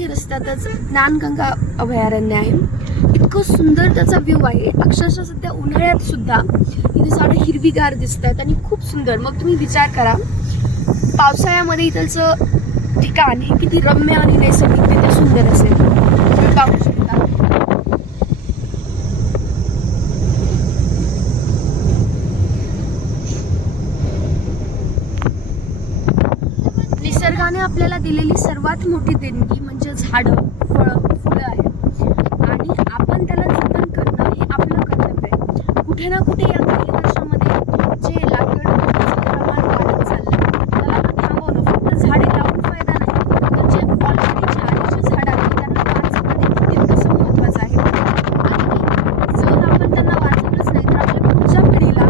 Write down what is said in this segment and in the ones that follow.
मध्ये रस्त्यातच ज्ञानगंगा अभयारण्य आहे. इतकं सुंदर त्याचा व्ह्यू आहे. अक्षरशः सध्या उन्हाळ्यात सुद्धा इथे झाडं हिरवीगार दिसत आहेत आणि खूप सुंदर. मग तुम्ही विचार करा, पावसाळ्यामध्ये इथलचं ठिकाण हे किती रम्य आणि नैसर्गिकरित्या सुंदर असेल. तुम्ही पाहू शकता. निसर्गाने आपल्याला दिलेली सर्वात मोठी देणगी म्हणजे झाडं, फळं, फुलं आहेत आणि आपण त्याला जतन करणं हे आपलं कर्तव्य आहे. कुठे ना कुठे या काही वर्षामध्ये जे लाकडं प्रमाण वाढत चाललंय त्याला आपण थांबवणं. फक्त झाडे लावून फायदा नाही, तर जे ऑलरेडी झाडं आहेत त्यांना वाचवणं देखील तितकंसं महत्त्वाचं आहे. आणि जर आपण त्यांना वाचवलंच नाही तर आपल्या पुढच्या पिढीला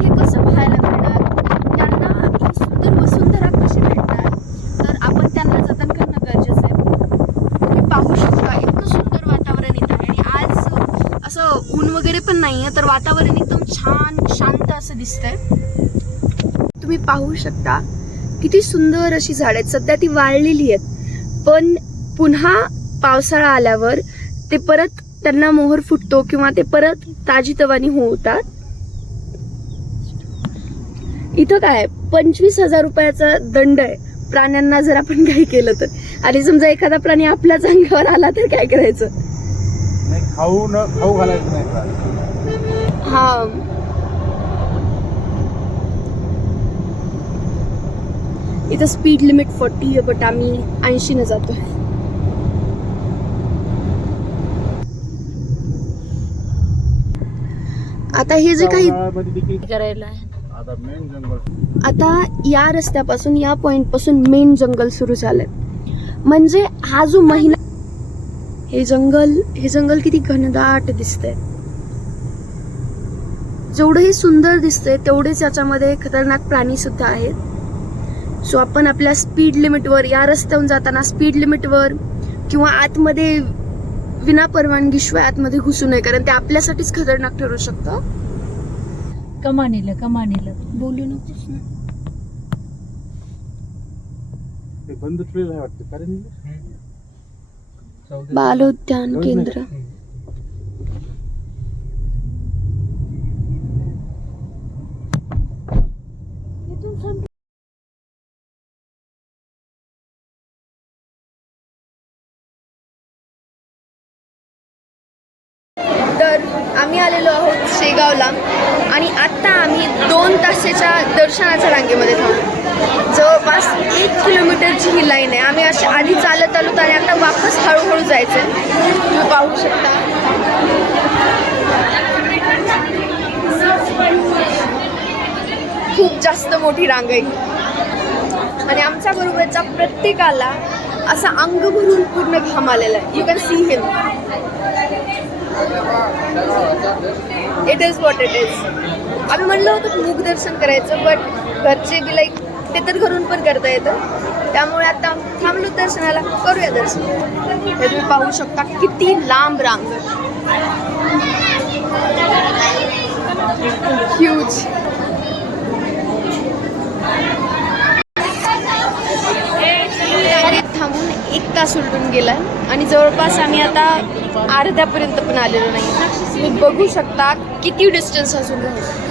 हे कसं पाहायला मिळणार, त्यांना ही सुंदर वसुंधरा कशी भेटणार, तर आपण त्यांना जतन करणं गरजेचं आहे. तुम्ही पाहू शकता इतकं सुंदर वातावरण इथं आहे आणि आज असं ऊन वगैरे पण नाही आहे, तर वातावरण एकदम छान शांत असं दिसतंय. तुम्ही पाहू शकता किती सुंदर अशी झाडं आहेत. सध्या ती वाळलेली आहेत, पण पुन्हा पावसाळा आल्यावर ते परत त्यांना मोहर फुटतो किंवा ते परत ताजीतवानी होतात. इथं काय 25,000 रुपयाचा दंड आहे प्राण्यांना जर आपण काही केलं तर. आणि समजा एखादा प्राणी आपल्याच अंगावर आला तर काय करायचं? खाऊ घालायचं नाही. हा, इथं स्पीड लिमिट 40 आहे, बट आम्ही 80 ने जातोय. आता हे जे काही करायला आता या रस्त्यापासून या पॉइंट पासून मेन जंगल सुरू झालंय. म्हणजे हा जो महिना हे जंगल किती घनदाट दिसतंय. जेवढं हे सुंदर दिसतंय तेवढेच याच्यामध्ये खतरनाक प्राणी सुद्धा आहेत. सो आपण आपल्या स्पीड लिमिटवर या रस्त्यावरून जाताना स्पीड लिमिटवर किंवा आतमध्ये विना परवानगी शिवाय आतमध्ये घुसू नये, कारण ते आपल्यासाठीच खतरनाक ठरू शकतं. कमानीला बोलू नकोस ना. बंद ठेवलेलं आहे वाटतं, कारण बालोद्यान केंद्र. तर आम्ही आलेलो आहोत शेगावला आणि आत्ता आम्ही 2 तासाच्या दर्शनाच्या रांगेमध्ये थांबलो. जवळपास 1 किलोमीटरची ही लाईन आहे. आम्ही अशी आधी चालत आलो आणि आता वापस हळूहळू जायचं आहे. तुम्ही पाहू शकता खूप जास्त मोठी रांग आहे आणि आमच्या बरोबरच्या प्रत्येकाला असा अंग भरून पूर्ण घाम आलेला आहे. You can see him. It is what it is. आम्ही म्हणलं होतं मूक दर्शन करायचं, बट घरचे बी लाईक ते तर घरून पण करता येतं, त्यामुळे आता थांबलो दर्शनाला. करूया दर्शन. हे तुम्ही पाहू शकता किती लांब रांग, ह्यूज. थांबून 1 तास उलटून गेलाय आणि जवळपास आम्ही आता अर्ध्यापर्यंत पण आलेलो नाही. तुम्ही बघू शकता किती डिस्टन्स अजून राहिलं.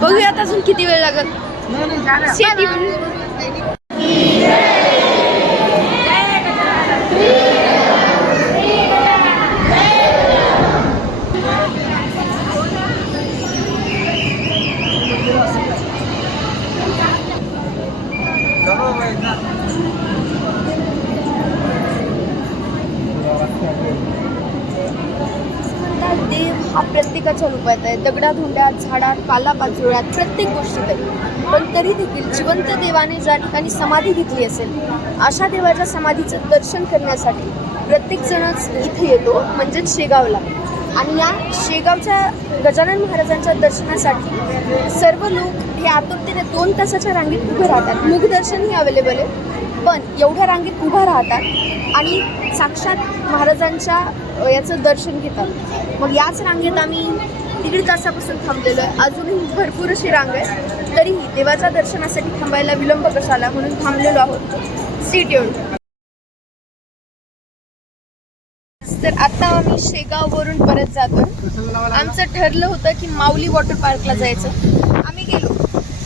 बघूयात अजून किती वेळ लागत. देव हा प्रत्येकाच्या रूपात आहे. दगडाधोंड्यात, झाडात, पालापाचोळ्यात, प्रत्येक गोष्टीत आहे. पण तरी देखील जिवंत देवाने ज्या ठिकाणी समाधी घेतली असेल अशा देवाच्या समाधीचं दर्शन करण्यासाठी प्रत्येक जणच इथे येतो, म्हणजेच शेगावला. आणि या शेगावच्या गजानन महाराजांच्या दर्शनासाठी सर्व लोक हे आतुरतेने 2 तासाच्या रांगेत उभे राहतात. मुखदर्शनही अवेलेबल आहे, पण एवढ्या रांगेत उभा राहतात आणि साक्षात महाराजांच्या याचं दर्शन घेतात. मग याच रांगेत आम्ही दीड तासापासून थांबलेलो आहे. अजूनही भरपूर अशी रांग आहे. तरीही देवाच्या दर्शनासाठी थांबायला विलंब कशाला म्हणून थांबलेलो आहोत. Stay tuned. तर आता आम्ही शेगाववरून परत जातो. आमचं ठरलं होतं की माऊली वॉटर पार्कला जायचं. आम्ही गेलो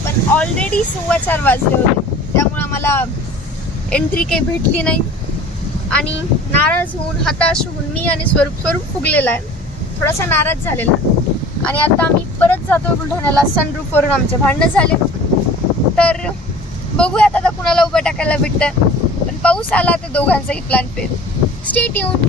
पण ऑलरेडी 4:15 वाजले होते. त्यामुळे आम्हाला एंट्री काही भेटली नाही आणि नाराज होऊन हताश होऊन मी आणि स्वरूप फुगलेला आहे. थोडासा नाराज झालेला. आणि आता आम्ही परत जातो बुलढाण्याला. सनरूफवरून आमचे भांडणं झाले. तर बघूयात आता कुणाला उभं टाकायला भेटतं. पण पाऊस आला तर दोघांचाही प्लॅन फेल. Stay tune.